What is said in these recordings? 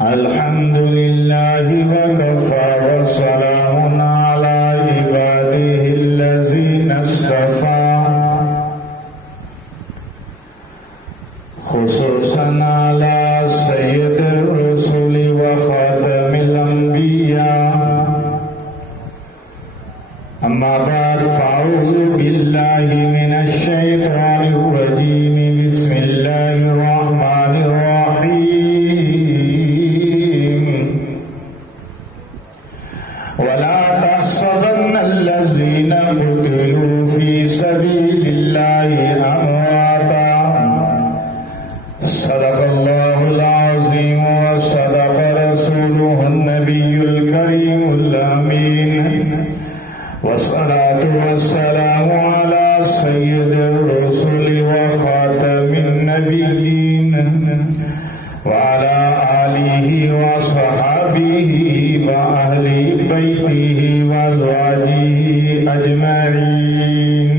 الحمد لله وكفى وسلام على عباده الذين اصطفى خصوصا على سيد الرسل وخاتم الأنبياء. أما بعد فأعوذ بالله من الشيطان الرجيم. بسم الله الرحمن الرحيم. ولا تحسبن الذين قتلوا في سبيل الله أمواتا. صدق الله العظيم وصدق رسوله النبي الكريم الأمين. والصلاة والسلام على سيد الرسل وخاتم النبيين وعلى آله وصحبه وأهل بيته وأزواجه أجمعين.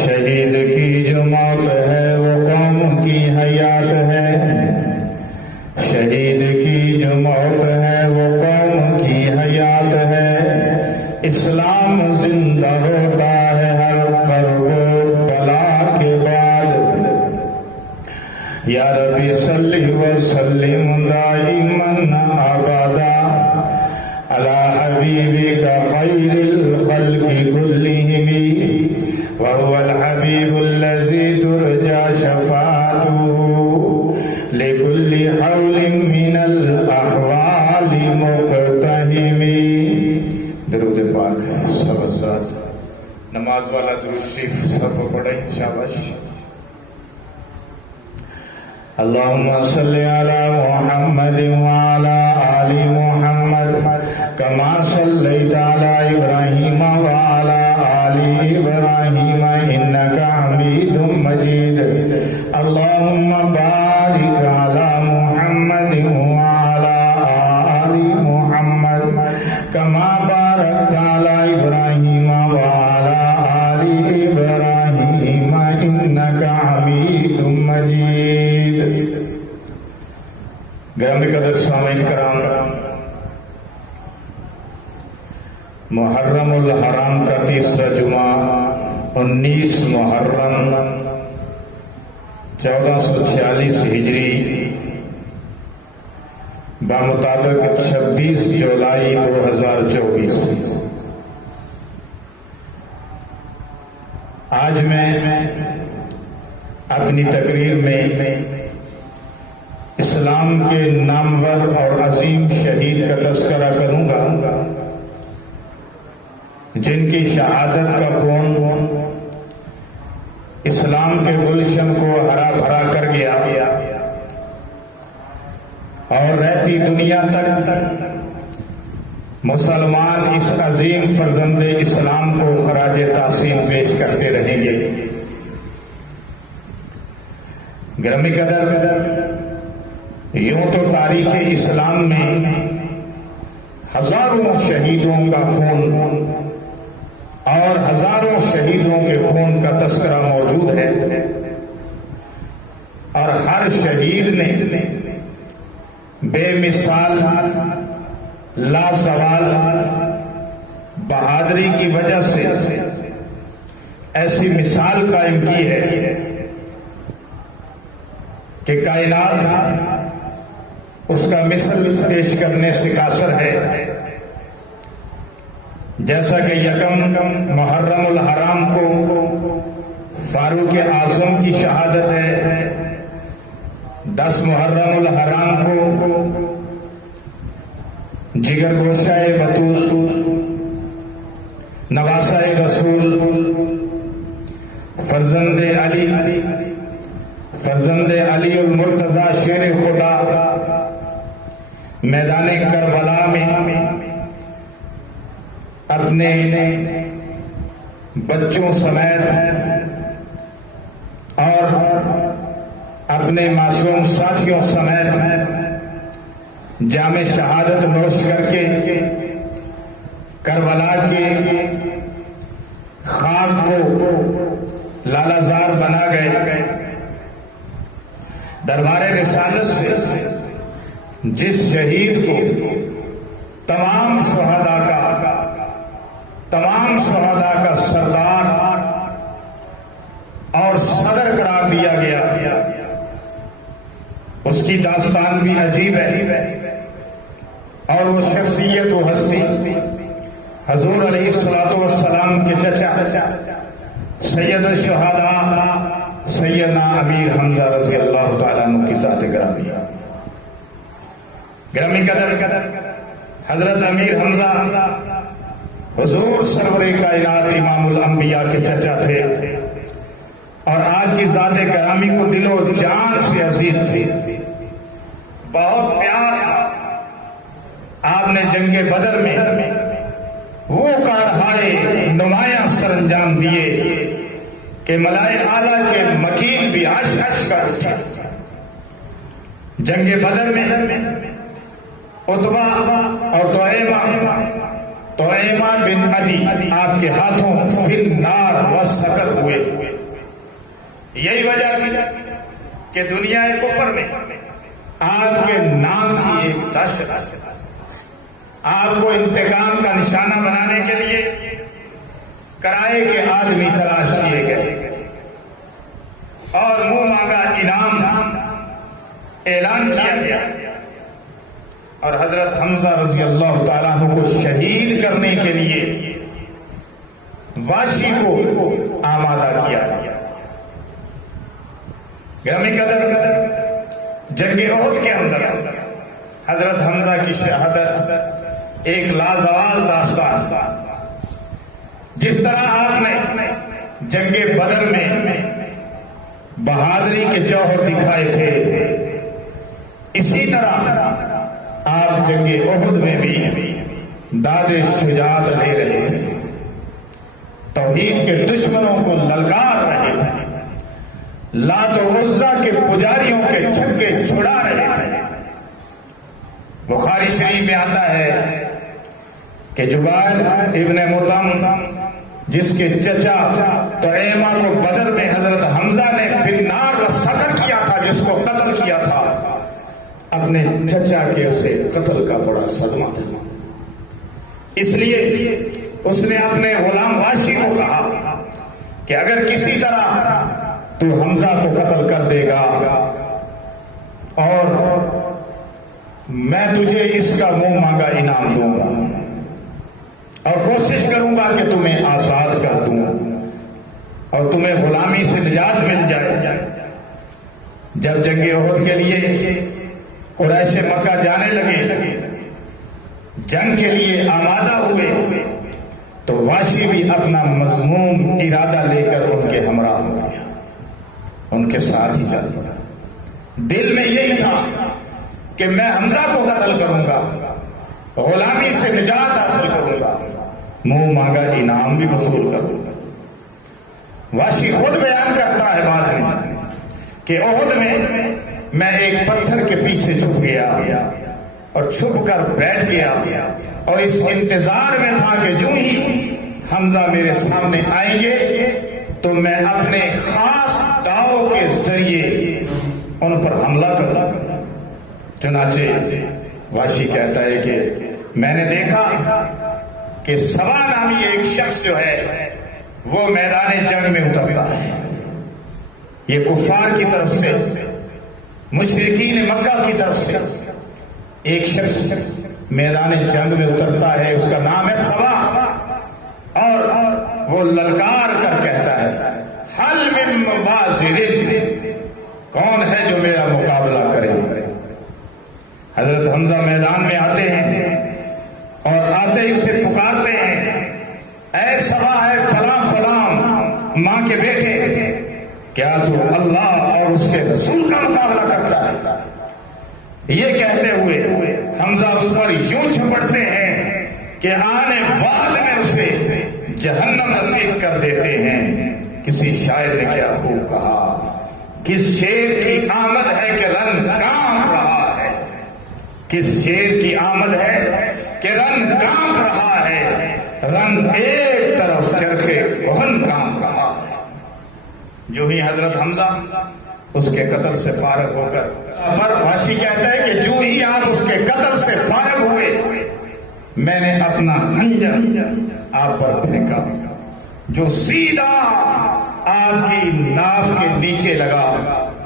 شہید کی جو موت ہے وہ قوم کی حیات ہے. شہید کی جو موت ہے وہ قوم کی حیات ہے. اسلام زندہ ہوتا ہے ہر کرب و بلا کے بعد. یا ربی صلی وسلم دائما ابدا علی حبیبک خیر الخلق کلہم وهو الحبیب الذی ترجى شفاعته لكل حول من الاحوال مقتحم. درود پاک سب ذات. نماز والا درود شریف سب پڑھیں شاباش. اللهم صل على محمد وعلى آل محمد كما صليت على إبراهيم وعلى آل إبراهيم إنك حميد مجيد. اللهم بارك على محمد وعلى آل محمد كما باركت على إبراهيم وعلى آل إبراهيم إنك حميد مجيد. گرامی قدر سامعین کرام، محرم الحرام کا تیسرا جمعہ 19 محرم 1446 ہجری بمطابق 26 جولائی 2024. آج میں اپنی تقریر میں اسلام کے نامور اور عظیم شہید کا تذکرہ کروں گا جن کی شہادت کا خون اسلام کے گلشن کو ہرا بھرا کر گیا اور رہتی دنیا تک مسلمان اس عظیم فرزند اسلام کو خراج تحسین پیش کرتے رہیں گے. گرامی قدر، یوں تو تاریخ اسلام میں ہزاروں شہیدوں کا خون اور ہزاروں شہیدوں کے خون کا تذکرہ موجود ہے اور ہر شہید نے بے مثال لازوال بہادری کی وجہ سے ایسی مثال قائم کی ہے کہ کائنات اس کا مثل پیش کرنے سے قاصر ہے. جیسا کہ یکم محرم الحرام کو فاروق اعظم کی شہادت ہے، 10 محرم الحرام کو جگر گوشہ بطول نواسہ رسول فرزند علی المرتضی شیر خدا میدان کربلا میں اپنے بچوں سمیت اور اپنے معصوم ساتھیوں سمیت جام شہادت نوش کر کے کربلا کے خاک کو لالہ زار بنا گئے. دربار رسالت سے جس شہید کو تمام شہداء کا سردار اور صدر قرار دیا گیا، اس کی داستان بھی عجیب ہے، اور وہ شخصیت و ہستی حضور علیہ الصلوۃ والسلام کے چچا سید الشہداء سیدنا امیر حمزہ رضی اللہ تعالیٰ عنہ کی ذات گرامی قدر حضرت امیر حمزہ حضور سرور کائنات امام الانبیاء کے چچا تھے، اور آپ کی ذات گرامی کو دل و جان سے عزیز تھی، بہت پیار تھا۔ آپ نے جنگ بدر میں وہ کارہائے نمایاں سر انجام دیے کہ ملائے اعلیٰ کے مکین بھی عش عش کر اٹھا۔ جنگ بدر میں عتبہ اور طعیمہ بن عدی آپ کے ہاتھوں فی النار وسقط ہوئے۔ یہی وجہ تھی کہ دنیا کفر میں آپ کے نام کی ایک دہشت، آپ کو انتقام کا نشانہ بنانے کے لیے کرائے کے آدمی تلاش کیے گئے اور منہ مانگا انعام اعلان کیا گیا، اور حضرت حمزہ رضی اللہ تعالیٰ عنہ کو شہید کرنے کے لیے واشی کو آمادہ کیا گیا۔ گرامی قدر جنگ احد کے اندر حضرت حمزہ کی شہادت ایک لازوال داستان، جس طرح آپ نے جنگ بدر میں بہادری کے جوہر دکھائے تھے، اسی طرح آپ جنگ احد میں بھی داد شجاعت لے رہے تھے، توحید کے دشمنوں کو للکار رہے تھے، لات و عزا کے پجاریوں کے چھکے چھڑا رہے تھے۔ بخاری شریف میں آتا ہے کہ جبیر ابن مطعم جس کے چچا طعیمہ کو بدر میں حضرت حمزہ نے فی النار وسقط کیا تھا، جس کو قتل کیا تھا، اپنے چچا کے اسے قتل کا بڑا صدمہ تھا، اس لیے اس نے اپنے غلام واشی کو کہا کہ اگر کسی طرح تو حمزہ کو قتل کر دے گا اور میں تجھے اس کا منہ مانگا انعام دوں گا اور کوشش کروں گا کہ تمہیں آزاد کر دوں اور تمہیں غلامی سے نجات مل جائے۔ جب جنگ احد کے لیے قریش مکہ جانے لگے، جنگ کے لیے آمادہ ہوئے، تو واشی بھی اپنا مذموم ارادہ لے کر ان کے ہمراہ ہو گیا، ان کے ساتھ ہی چل پڑا۔ دل میں یہی تھا کہ میں حمزہ کو قتل کروں گا، غلامی سے نجات حاصل کروں گا، منہ مانگا انعام بھی وصول کروں گا۔ واشی خود بیان کرتا ہے بعد میں کہ احد میں ایک پتھر کے پیچھے چھپ گیا اور چھپ کر بیٹھ گیا، اور اس انتظار میں تھا کہ جو ہی حمزہ میرے سامنے آئیں گے تو میں اپنے خاص داؤ کے ذریعے ان پر حملہ کروں۔ چنانچہ واشی کہتا ہے کہ میں نے دیکھا کہ سبا نامی ایک شخص جو ہے وہ میدان جنگ میں اترتا ہے، یہ کفار کی طرف سے، مشرکین مکہ کی طرف سے ایک شخص میدان جنگ میں اترتا ہے، اس کا نام ہے سبا، اور وہ للکار کر کہتا ہے حل من مبازر، کون ہے جو میرا مقابلہ کرے۔ حضرت حمزہ میدان میں آتے ہیں اور آتے ہی اسے پکارتے ہیں، اے سبا، ہے فلاں فلاں ماں کے بیٹے، کیا تو اللہ اور اس کے رسول کا مقابلہ کرتا ہے؟ یہ کہتے ہوئے حمزہ اس پر یوں جھپٹتے ہیں کہ آنے بعد میں اسے جہنم نصیب کر دیتے ہیں۔ کسی شاعر نے کیا خوب کہا، کس شیر کی آمد ہے کہ رن کانپ رہا ہے، کس شیر کی آمد ہے کہ رن کانپ رہا ہے، رن ایک طرف چرخے کہن کانپ رہا ہے۔ جو ہی حضرت حمزہ اس کے قتل سے فارغ ہو کر پر واشی کہتا ہے کہ جو ہی آپ اس کے قتل سے فارغ ہوئے میں نے اپنا خنجر آپ پر پھینکا جو سیدھا آپ کی ناف کے نیچے لگا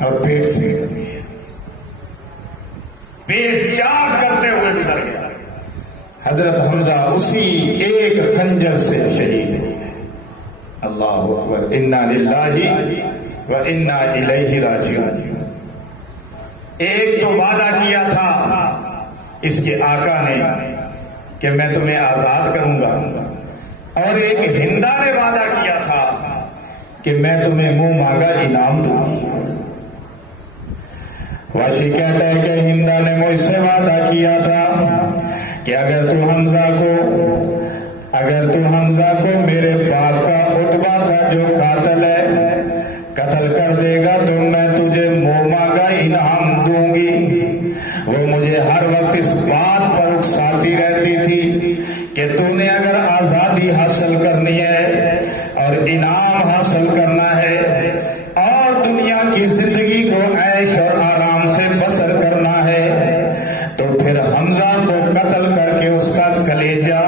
اور پیٹ سے نکل گیا، پیٹ چاک کرتے ہوئے گزر گیا۔ حضرت حمزہ اسی ایک خنجر سے شہید ہو گئے۔ اللہ اکبر، انا للہ و انا الیہ راجعون۔ ایک تو وعدہ کیا تھا اس کے آقا نے کہ میں تمہیں آزاد کروں گا، اور ایک ہندا نے وعدہ کیا تھا کہ میں تمہیں منہ مانگا انعام دوں گی۔ واشی کہتا ہے کہ ہندا نے مجھ سے وعدہ کیا تھا کہ اگر تو حمزہ کو میرے باپ کا عتبہ کا جو قاتل ہے قتل کر دے گا تو میں تجھے منہ مانگا انعام دوں گی۔ وہ مجھے ہر وقت اس بات پر اکساتی رہتی تھی کہ تو نے اگر آزادی حاصل کرنی ہے اور انعام حاصل کرنا ہے اور دنیا کی زندگی کو عیش اور آرام سے بسر کرنا ہے تو پھر حمزہ کو قتل کر کے اس کا کلیجہ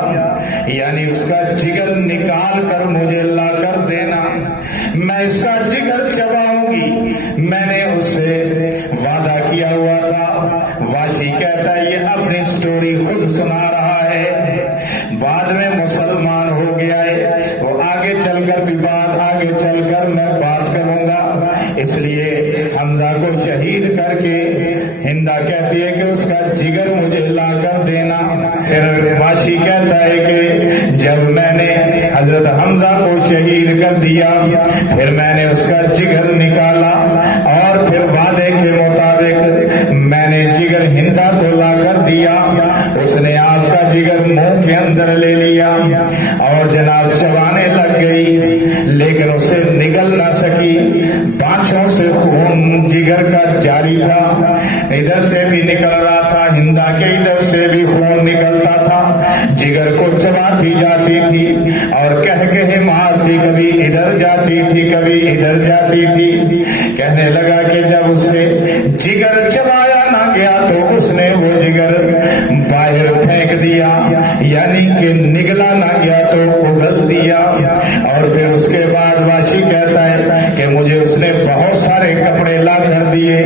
یعنی اس کا جگر نکال کر مجھے لا کر دینا، میں اس کا جگر چباؤں گی، میں نے اس سے وعدہ کیا ہوا تھا۔ واشی کہتا ہے یہ اپنی سٹوری خود سنا رہا ہے، بعد میں مسلمان ہو گیا ہے، وہ آگے چل کر میں بات کروں گا، اس لیے حمزہ کو شہید کر کے ہندا کہتی ہے کہ اس کا جگر مجھے لا کر دینا۔ پھر واشی کہتا ہے کہ جب میں نے حضرت حمزہ کو شہید کر دیا پھر میں نے اس کا جگر نکالا اور پھر وعدے کے مطابق میں نے جگر ہندا کو لا کر دیا، اس نے آپ کا جگر منہ کے اندر لے لیا اور جناب چبانے لگ گئی، لیکن اسے نگل نہ سکی، بانچوں سے خون جگر کا جاری تھا، ادھر سے بھی نکل رہا تھا، ہندا کے ادھر سے بھی خون نکلتا تھا، جگر کو چباتی جاتی تھی اور کہہ مارتی، کبھی ادھر جاتی تھی کبھی ادھر جاتی تھی۔ کہنے لگا کہ جب اس سے جگر چبایا نہ گیا تو اس نے وہ جگر باہر پھینک دیا، یعنی کہ نگلا نہ گیا تو اگل دیا۔ اور پھر اس کے بعد واشی کہتا ہے کہ مجھے اس نے بہت سارے کپڑے لا کر دیے،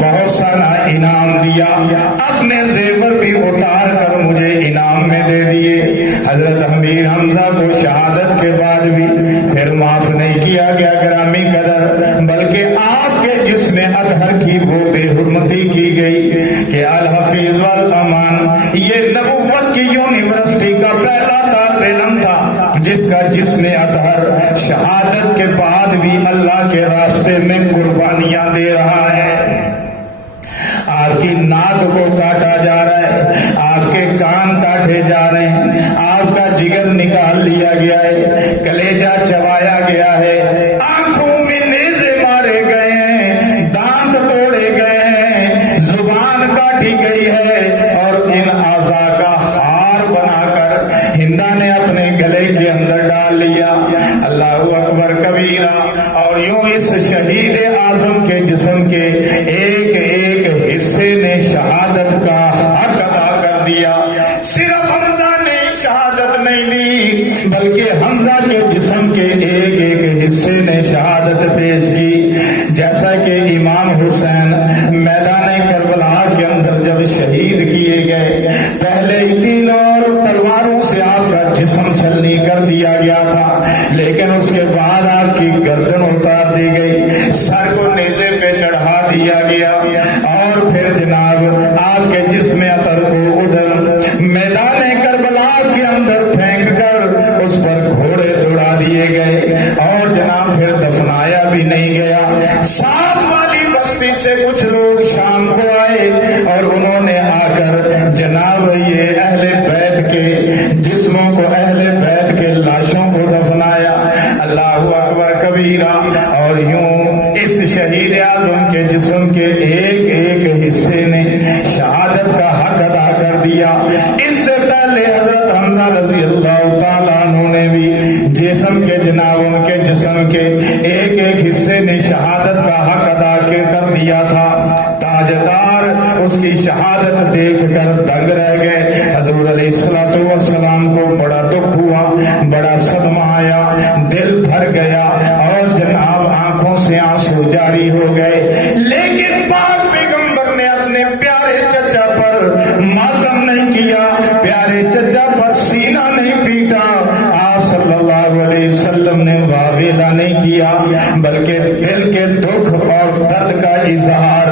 بہت سارا انعام دیا، اپنے زیور بھی اتار کر مجھے انعام میں دے دیے۔ حضرت امیر حمزہ کو شہادت کے بعد بھی پھر معاف نہیں کیا گیا گرامی قدر، بلکہ آپ کے جسم اطہر کی وہ بے حرمتی کی گئی کہ الحفیظ والامان یہ نبوت کی یونیورسٹی کا پہلا طالب علم تھا جس کا جسم اطہر شہادت کے بعد بھی اللہ کے راستے میں قربانیاں دے رہا ہے۔ آپ کی ناک کو کاٹا جا رہا ہے، آپ کے کان کاٹے جا رہے ہیں، آپ کا جگر نکال لیا گیا ہے، کلیجہ چبایا گیا ہے، آنکھوں میں نیزے مارے گئے ہیں، دانت توڑے گئے ہیں، زبان کاٹی گئی ہے، اور ان اعضاء کا ہار بنا کر ہندا نے اپنے گلے کے اندر ڈال لیا۔ اللہ اکبر کبیرہ۔ اور یوں اس شہید اعظم کے جسم کے ایک ایک حصے نے شہادت کا حق ادا کر دیا۔ صرف حمزہ نے شہادت نہیں دی بلکہ حمزہ کے جسم کے ایک ایک حصے نے شہادت پیش کی، جیسا کہ امام حسین میدان کربلا کے اندر جب شہید کیے گئے پہلے تینوں تلواروں سے آپ کا جسم چھلنی کر دیا گیا تھا، لیکن اس کے بعد آپ کی گردن اتار دی گئی، سر کو نیزے پہ چڑھا دیا گیا، اور پھر جناب آپ کے جسم اطہر کو ادھر میدان کربلا کے اندر پھینک کر اس پر گھوڑے دوڑا دیے گئے، اور جناب پھر دفنایا بھی نہیں گیا۔ ساتھ والی بستی سے کچھ لوگ شام کو آئے اور انہوں نے آ کر جناب یہ اہل بیت کے جسموں کو، اہل بیت کے لاشوں کو دفنایا۔ اللہ اکبر کبیرہ۔ اور یوں اس شہید اعظم کے جسم کے ایک ایک حصے نے شہادت کا حق ادا کر دیا۔ اس سے پہلے حضرت حمزہ رضی اللہ تعالیٰ عنہ نے بھی جسم کے جناب ان کے جسم کے ایک ایک حصے نے شہادت کا حق ادا کیا تھا. تاجدار اس کی شہادت دیکھ کر دنگ رہ گئے. حضور علیہ الصلوۃ والسلام کو بڑا دکھ ہوا, بڑا صدمہ آیا, دل بھر گیا اور جناب آنکھوں سے آنسو جاری ہو گئے. لیکن پاک پیغمبر نے اپنے پیارے چچا پر ماتم نہیں کیا, پیارے چچا پر سینہ نہیں پیٹا. آپ صلی اللہ علیہ وسلم نے واویلا نہیں کیا, بلکہ دل کے دکھ اور درد کا اظہار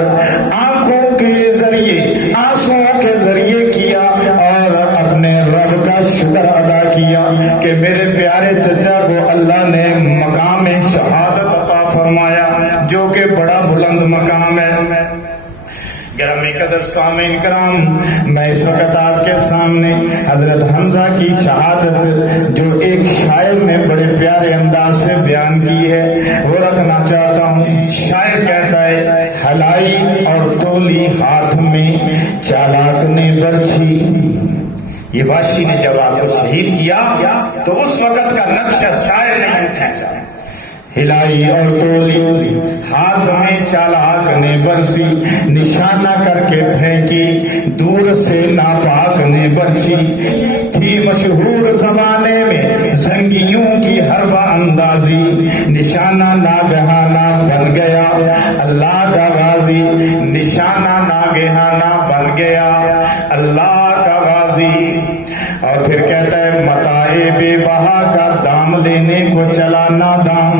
آنکھوں کے ذریعے, آنسوؤں کے ذریعے کیا اور اپنے رب کا شکر ادا کیا کہ میرے پیارے چچا کو اللہ نے مقام شہادت عطا فرمایا, جو کہ بڑا بلند مقام ہے. گرامی قدر سامعین کرام, میں اس وقت آپ کے سامنے حضرت حمزہ کی شہادت جو ایک شاعر نے بڑے پیارے انداز سے بیان کی ہے وہ رکھنا چاہتا ہوں. شاعر کہتا ہے, ہلائی اور تولی ہاتھ میں چالاک نے برچھی. یہ واشی نے جب آپ کو شہید کیا تو اس وقت کا نقشہ شاعر نے کھینچا. ہلائی اور تولی ہاتھ میں چالاک نے برسی, نشانہ کر کے پھینکی دور سے ناپاک نے برچی. تھی مشہور زمانے میں زنگیوں کی حربہ اندازی, نشانہ ناگہانہ بن گیا اللہ کا غازی. نشانہ ناگہانہ بن گیا اللہ کا غازی. اور پھر کہتا ہے, متاع بے بہا کا دام لینے کو چلا نادام,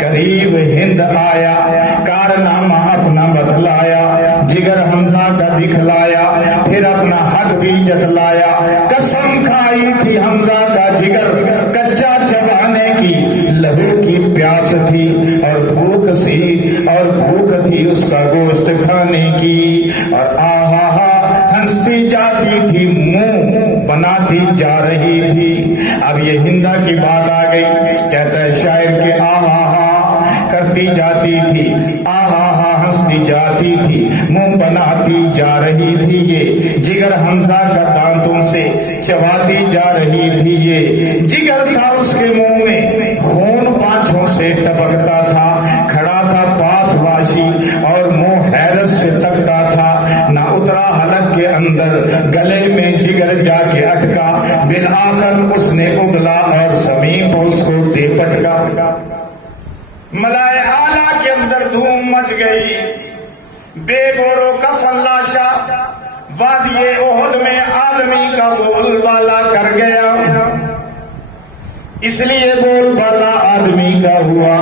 قریب ہند آیا کارنامہ اپنا بتلایا, جگر حمزہ کا دکھلایا پھر اپنا حق بھی جتلایا. قسم کھائی تھی حمزہ کا جگر کچا چبانے کی, لہو کی پیاس تھی اور بھوک تھی اس کا گوشت کھانے کی. اور آہا ہنستی جاتی تھی, منہ بناتی جا رہی تھی. اب یہ ہندا کی بات آ گئی. کہتا ہے شاعر کہ آہا کرتی جاتی تھی, آہا ہنستی جاتی تھی, منہ بناتی جا رہی تھی. یہ جگر حمزہ کا دانتوں سے چباتی جا رہی تھی. یہ جگر تھا اس کے منہ میں, خون پانچوں سے ٹپکتا تھا. کھڑا تھا پاس واشی اور منہ حیرت سے تکتا تھا. نہ اترا حلق کے اندر, گلے میں جگر جا کے اٹکا. بالآخر اس نے اگلا اور زمین کو اس کو دے پٹکا. ملائے اعلیٰ کے اندر دھوم مچ گئی, بے گورو کا فلاشا وادی احد میں آدمی کا بول بالا کر گیا. اس لیے بول بالا آدمی کا ہوا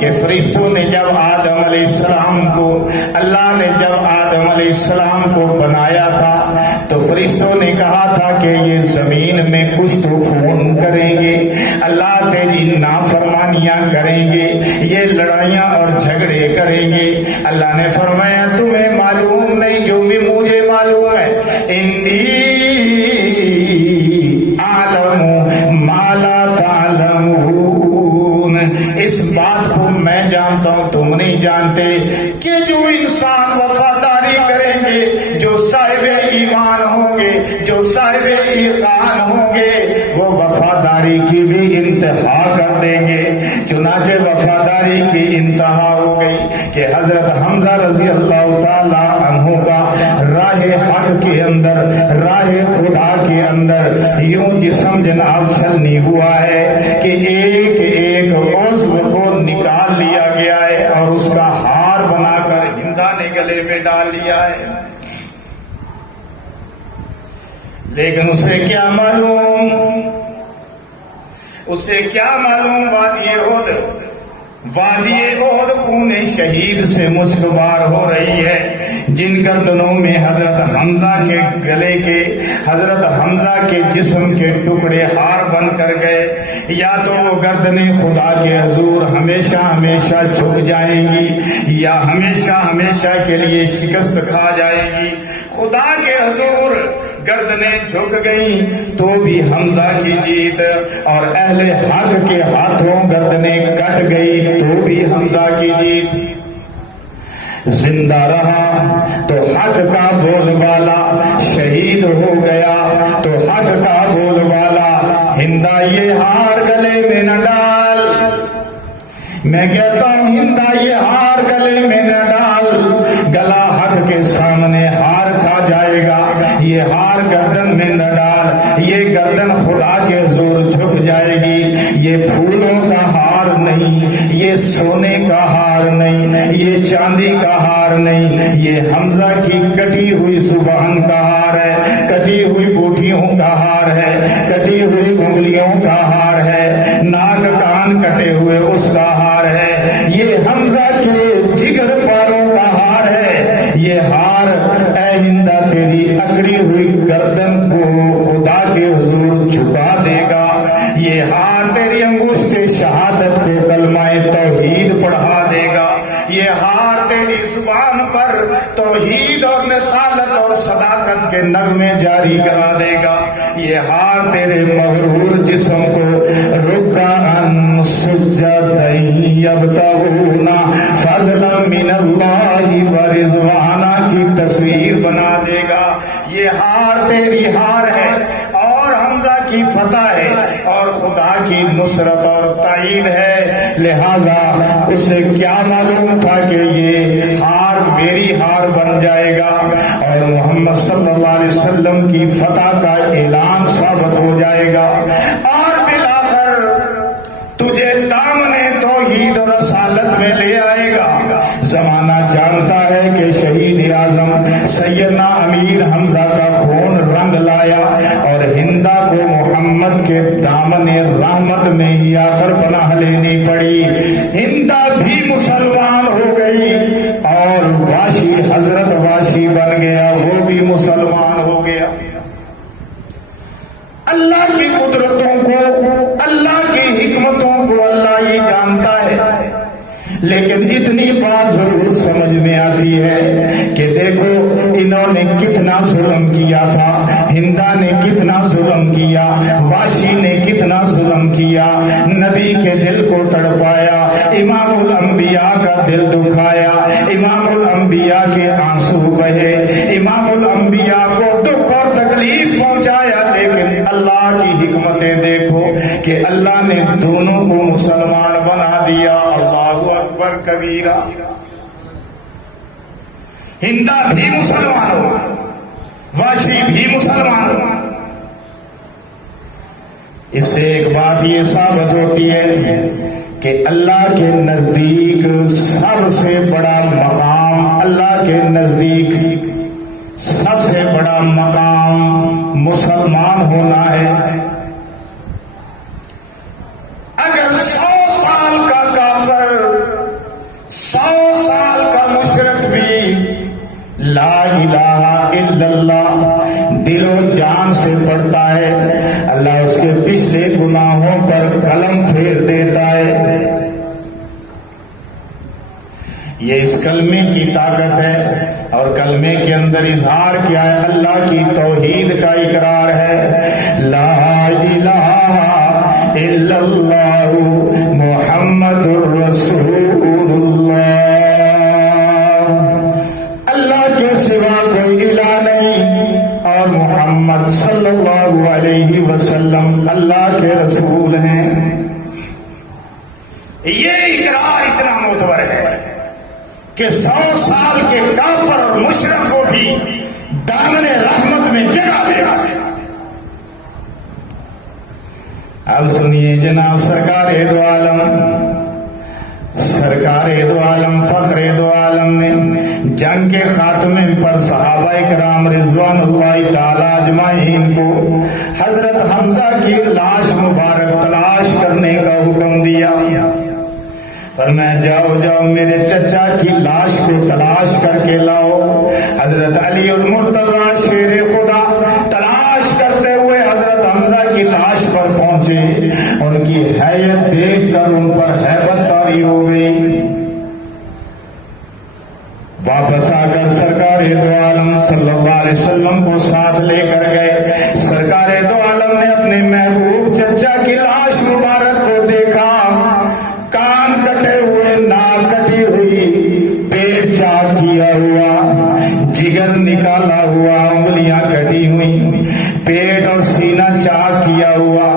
کہ فرشتوں نے جب آدم علیہ السلام کو, اللہ نے جب آدم علیہ السلام کو بنایا تھا تو فرشتوں نے کہا تھا کہ یہ زمین میں کچھ تو خون کریں گے, اللہ تیری نافرمانیاں کریں گے, یہ لڑائیاں اور جھگڑے کریں گے. اللہ نے فرمایا تمہیں معلوم نہیں جو بھی مجھے معلوم ہے. انی عالم ما لا تعلمون, اس بات کو میں جانتا ہوں تم نہیں جانتے کہ جو انسان وفاداری کریں گے, جو صاحب ایمان ہوں گے, جو صاحب ایقان ہوں گے, وہ وفاداری کی بھی انتہا کر دیں گے. چنانچہ وفاداری کی انتہا ہو گئی کہ حضرت حمزہ رضی اللہ تعالی عنہ کا راہ حق کے اندر, راہ خدا کے اندر یوں جسم جناب چھلنی ہوا ہے کہ ایک ایک عضو کو نکال لیا گیا ہے اور اس کا ہار بنا کر ہندا نے گلے میں ڈال لیا ہے. لیکن اسے کیا معلوم, اسے کیا معلوم وادی احد خون شہید سے مشکبار ہو رہی ہے, جن گردنوں میں حضرت حمزہ کے گلے کے, حضرت حمزہ کے جسم کے ٹکڑے ہار بن کر گئے. یا تو وہ گردنیں خدا کے حضور ہمیشہ ہمیشہ جھک جائیں گی یا ہمیشہ ہمیشہ کے لیے شکست کھا جائیں گی. خدا کے حضور گردنیں جھک گئیں تو بھی حمزہ کی جیت, اور اہل حق کے ہاتھوں گردنیں کٹ گئی تو بھی حمزہ کی جیت. زندہ رہا تو حق کا بول بالا, شہید ہو گیا تو حق کا بول بالا. ہندا یہ ہار گلے میں نہ ڈال, میں کہتا ہوں ہندا یہ ہار گلے میں نہ ڈال, کے سامنے ہار کھا جائے گا، یہ ہار گردن میں نہ ڈال، یہ گردن خدا کے حضور جھک جائے گی۔ یہ پھولوں کا ہار نہیں، یہ سونے کا ہار نہیں، یہ چاندی کا ہار نہیں، یہ حمزہ کی کٹی ہوئی زبان کا ہار ہے، کٹی ہوئی بوٹیوں کا ہار ہے، کٹی ہوئی انگلیوں کا ہار ہے، ناک کان کٹے ہوئے اس کا ہار ہے، یہ حمزہ کے جگر پاروں کا ہار ہے۔ یہ ہار اے ہندا تیری اکڑی ہوئی گردن کو خدا کے حضور جھکا دے گا، یہ ہار تیری انگشت شہادت کو کلمہ توحید پڑھا دے گا، یہ ہار تیری زبان پر توحید اور رسالت اور صداقت کے نغمے جاری کرا دے گا، یہ ہار تیرے مغرور جسم کو رکعن سجدا یبتغون فضلا من اللہ ورضوانا کی تصویر بنا دے گا، یہ ہار تیری ہار ہے اور حمزہ کی فتح ہے اور خدا کی نصرت اور تائید ہے۔ لہذا اسے کیا معلوم تھا کہ یہ ہار میری ہار بن جائے گا اور محمد صلی اللہ علیہ وسلم کی فتح کا اعلان ثابت ہو جائے گا، اور بالآخر تجھے دامنے توحید اور رسالت میں لے آئے گا۔ زمانہ جانتا ہے کہ شہید اعظم سیدنا امیر حمزہ کا خون رنگ لایا اور ہندا کو محمد کے دامن رحمت میں ہی آخر پناہ لینی پڑی۔ ہندا بھی مسلمان ہو گئی اور واشی حضرت واشی بن گیا، وہ بھی مسلمان ہو گیا۔ اللہ کی قدرتوں کو، اللہ کی حکمتوں کو اللہ ہی جانتا ہے، لیکن اتنی بات ضرور سمجھ میں آتی ہے کہ دیکھو انہوں نے کتنا ظلم کیا تھا، ہندا نے کتنا ظلم کیا، واشی نے کتنا ظلم کیا، نبی کے دل کو تڑپایا، امام الانبیاء کا دل دکھایا، امام الانبیاء کے آنسو بہے، امام الانبیاء کو دکھ اور تکلیف پہنچایا، لیکن اللہ کی حکمتیں دیکھو کہ اللہ نے دونوں کو مسلمان بنا دیا۔ اللہ اکبر کبیرہ۔ ہندا بھی مسلمان ہو، واشی بھی مسلمان ہو۔ اس سے ایک بات یہ ثابت ہوتی ہے کہ اللہ کے نزدیک سب سے بڑا مقام، اللہ کے نزدیک سب سے بڑا مقام مسلمان ہونا ہے۔ اگر 100 سال کا کافر، 100 سال کا مشرک بھی لا الہ الا اللہ دل و جان سے پڑھتا ہے، اللہ اس کے پچھلے گناہوں پر قلم پھیر دیتا ہے۔ یہ اس کلمے کی طاقت ہے، اور کلمے کے اندر اظہار کیا ہے؟ اللہ کی توحید کا اقرار ہے، لا الہ الا اللہ محمد الرسول اللہ، اللہ کے سوا کوئی الہ نہیں اور محمد صلی اللہ علیہ وسلم اللہ کے رسول ہیں۔ یہ اقرار اتنا معتبر ہے کہ 100 سال کے کافر اور مشرک کو بھی دامن رحمت میں جگہ دے گا۔ اب سنیے جناب سرکار دو عالم، سرکار دو عالم، فخر دو عالم نے جنگ کے خاتمے پر صحابہ کرام رضوان اللہ تعالی اجمعین کو حضرت حمزہ کی لاش مبارک تلاش کرنے کا حکم دیا۔ فرمایا جاؤ جاؤ میرے چچا کی لاش کو تلاش کر کے لاؤ۔ حضرت علی المرتضی شیر خدا تلاش کرتے ہوئے حضرت حمزہ کی لاش پر پہنچے، ان کی حیت دیکھ کر ان پر ہیبت طاری ہو گئی۔ واپس آ کر سرکار دو عالم صلی اللہ علیہ وسلم کو ساتھ لے کر گئے۔ سرکار دو عالم نے اپنے محبوب چچا کی لاش مبارک کو دیکھا، کان کٹے ہوئے، ناک کٹی ہوئی، پیٹ چاک کیا ہوا، جگر نکالا ہوا، انگلیاں کٹی ہوئی، پیٹ اور سینہ چاک کیا ہوا،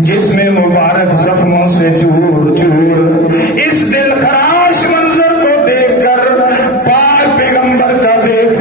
جس میں مبارک زخموں سے چور چور۔ اس دل خراش منظر کو دیکھ کر پاک پیغمبر کا دیکھ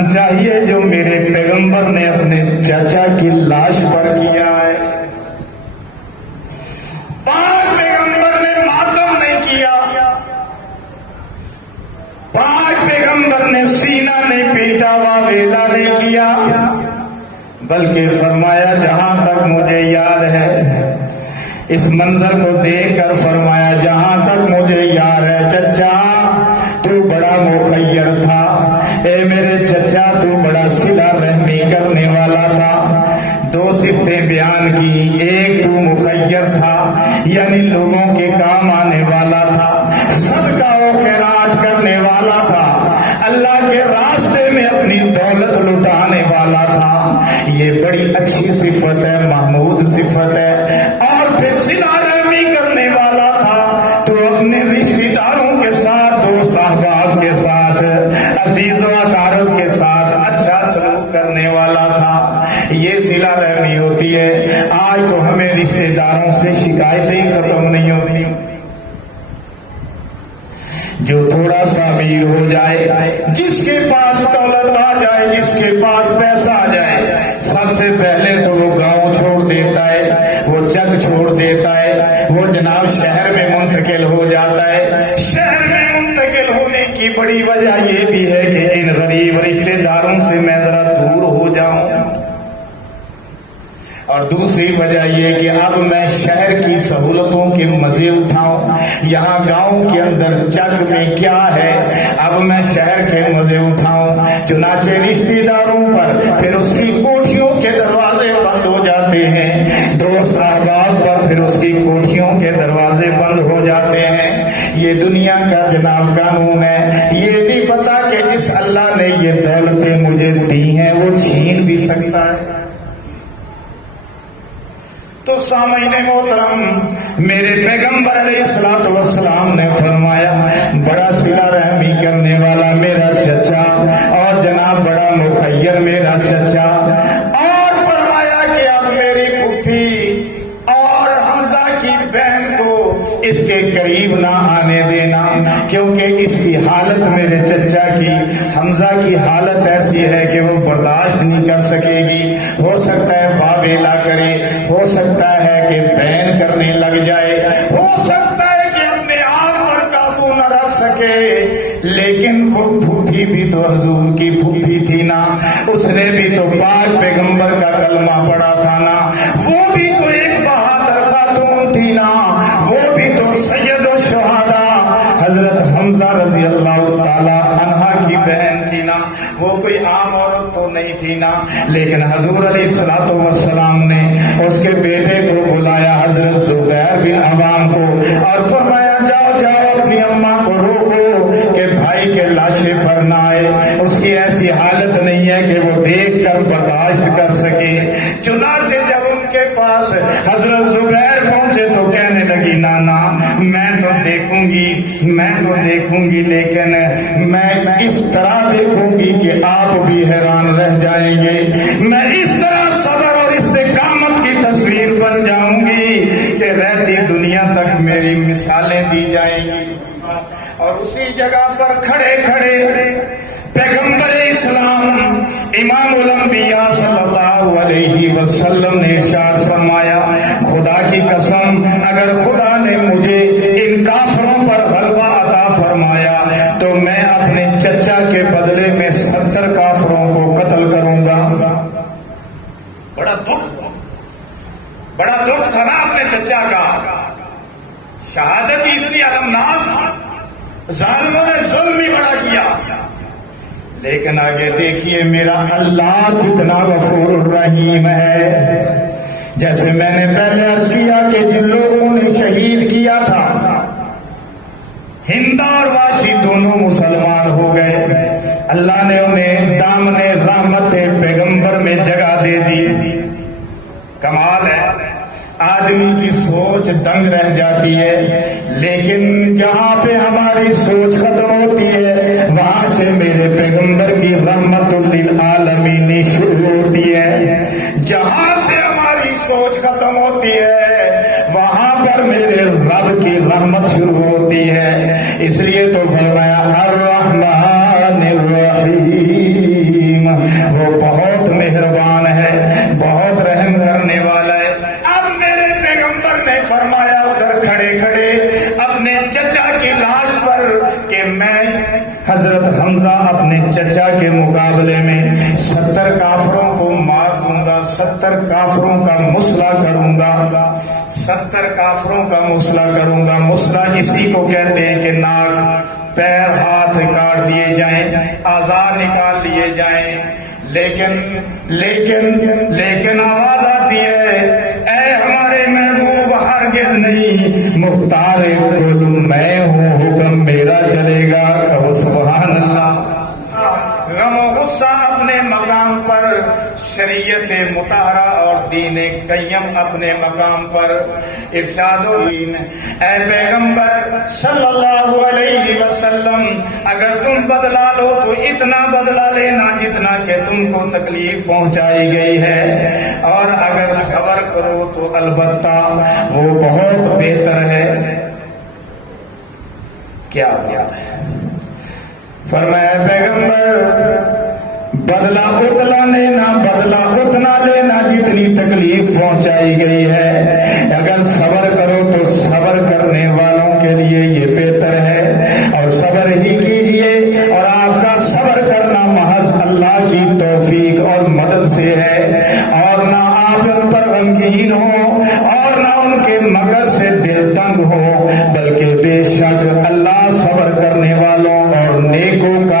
کرنا چاہیے جو میرے پیغمبر نے اپنے چچا کی لاش پر کیا ہے. پاک پیغمبر نے ماتم نہیں کیا، پاک پیغمبر نے سینہ نہیں پیٹا، واویلا نہیں کیا، بلکہ فرمایا جہاں تک مجھے یاد ہے، اس منظر کو دیکھ کر فرمایا جہاں تک مجھے یاد ہے چچا تو بڑا مخیر تھا، اے میرے چچا تو بڑا صلہ رحمی کرنے والا تھا. دو صفتیں بیان کی، ایک تو مخیر تھا یعنی لوگوں کے کام آنے والا تھا، صدقہ و خیرات کرنے والا تھا، اللہ کے راستے میں اپنی دولت لٹانے والا تھا. یہ بڑی اچھی صفت ہے، محمود صفت ہے. اور پھر صلہ رحمی کرنے والا تھا تو اپنے رشتہ داروں کے ساتھ، دوست احباب کے ساتھ، عزیز و اقارب کے ساتھ اچھا سلوک کرنے والا تھا. یہ صلہ رحمی ہوتی ہے. آج تو ہمیں رشتہ داروں سے شکایتیں ہی ختم نہیں ہوتی. جو تھوڑا سا امیر ہو جائے، جس کے پاس دولت آ جائے، جس کے پاس پیسہ آ جائے، سب سے پہلے تو وہ گاؤں چھوڑ دیتا ہے، وہ چک چھوڑ دیتا ہے، وہ جناب شہر میں منتقل ہو جاتا ہے. شہر میں منتقل ہونے کی بڑی وجہ یہ بھی ہے کہ ان غریب رشتہ داروں سے میں ذرا دور ہو جاؤں، اور دوسری وجہ یہ کہ اب میں شہر کی سہولتوں کے مزے اٹھاؤں. یہاں گاؤں کے اندر چک میں کیا ہے، اب میں شہر کے مزے اٹھاؤں. چنانچہ رشتہ داروں پر پھر اس کی کوٹھیوں کے دروازے بند ہو جاتے ہیں، دوست احباب پر پھر اس کی کوٹھیوں کے دروازے بند ہو جاتے ہیں. یہ دنیا کا جناب قانون ہے. یہ بھی پتا کہ جس اللہ نے یہ دولتیں مجھے دی ہیں وہ چھین بھی سکتا ہے. تو سامعین محترم، میرے پیغمبر علیہ الصلوۃ والسلام نے فرمایا بڑا صلہ رحمی کرنے والا میرا چچا، اور جناب بڑا مخیر میرا چچا. اور فرمایا کہ اب میری پھپھی اور حمزہ کی بہن کو اس کے قریب نہ آنے دینا، کیونکہ اس کی حالت میرے چچا کی، حمزہ کی حالت ایسی ہے کہ وہ برداشت نہیں کر سکے گی. ہو سکتا ہے واویلا کرے، ہو سکتا ہے کہ بین کرنے لگ جائے، ہو سکتا ہے کہ اپنے آپ پر قابو نہ رکھ سکے. لیکن وہ پھوپھی بھی تو حضور کی پھوپھی تھی نا، اس نے بھی تو پاک پیغمبر کا کلمہ پڑھا تھا نا، وہ بھی تو ایک بہادر خاتون تھی نا، وہ بھی تو سید الشہداء حضرت حمزہ رضی اللہ تعالی عنہا کی بہن تھی نا، وہ کوئی عام عورت تو نہیں تھی نا. لیکن حضور علیہ الصلوۃ والسلام نے اس کے بیٹے کو بلایا، حضرت زبیر بن عوام کو، اور فرمایا جاؤ جاؤ اپنی اماں کو روکو کہ بھائی کے لاشیں پر نہ آئے، اس کی ایسی حالت نہیں ہے کہ وہ دیکھ کر برداشت کر سکے. چنانچہ جب ان کے پاس حضرت زبیر پہنچے تو کہنے لگی نانا میں تو دیکھوں گی لیکن میں اس طرح دیکھوں گی کہ آپ بھی حیران رہ جائیں گے. میں اس طرح صبر اور استقامت کی تصویر بن جاؤں گی کہ رہتی دنیا تک میری مثالیں دی جائیں گی. اور اسی جگہ پر کھڑے کھڑے پیغمبر اسلام امام الانبیاء صلی اللہ علیہ وسلم نے ارشاد فرمایا خدا کی قسم اگر خدا نے مجھے ان کافروں پر غلبہ عطا فرمایا تو میں اپنے چچا کے بدلے میں 70 کافروں کو قتل کروں گا. بڑا دکھ تھا نا اپنے چچا کا. شہادت ہی اتنی المناک تھی، ظالموں نے ظلم بھی بڑا کیا. لیکن آگے دیکھیے میرا اللہ کتنا غفور الرحیم ہے. جیسے میں نے پہلے عرض کیا کہ جن لوگوں نے شہید کیا تھا ہندا اور واشی دونوں مسلمان ہو گئے، اللہ نے انہیں دامن رحمت پیغمبر میں جگہ دے دی. کمال ہے، آدمی کی سوچ دنگ رہ جاتی ہے، لیکن جہاں پہ ہماری سوچ ختم ہوتی ہے وہاں سے میرے پیغمبر کی رحمت للعالمین شروع ہوتی ہے. جہاں سے ہماری سوچ ختم ہوتی ہے وہاں پر میرے رب کی رحمت شروع ہوتی ہے. اس لیے تو فرمایا الرحمن الرحیم اپنے چچا کی لاش پر کہ میں حضرت حمزہ اپنے چچا کے مقابلے میں 70 کافروں کو مار دوں گا، 70 کافروں کا مسئلہ کروں گا، 70 کافروں کا مسئلہ کروں گا۔ مسئلہ اسی کو کہتے ہیں کہ ناک پیر ہاتھ کاٹ دیے جائیں، اعضاء نکال لیے جائیں، لیکن آواز آتی ہے اے ہمارے محبوب ہرگز نہیں، مختار کل میں ہوں، حکم میرا چلے گا۔ کہو سبحان اللہ۔ غم و غصہ اپنے مقام پر، شریعت مطہرہ اور دین قیم اپنے مقام پر۔ ارشاد و دین اے پیغمبر صلی اللہ علیہ وسلم، اگر تم بدلا لو تو اتنا بدلا لینا جتنا کہ تم کو تکلیف پہنچائی گئی ہے، اور اگر صبر کرو تو البتہ وہ بہت بہتر ہے۔ کیا بات ہے؟ فرمایا پیغمبر بدلہ اتنا لینا، بدلہ اتنا لینا جتنی تکلیف پہنچائی گئی ہے، اگر صبر کرو تو صبر کرنے والوں کے لیے یہ بہتر ہے، اور صبر ہی کیجئے، اور آپ کا صبر کرنا محض اللہ کی توفیق اور مدد سے ہے، اور نہ آپ ان پر غمگین ہو اور نہ ان کے مکر سے دل تنگ ہو، بلکہ بے شک اللہ صبر کرنے والوں اور نیکوں کا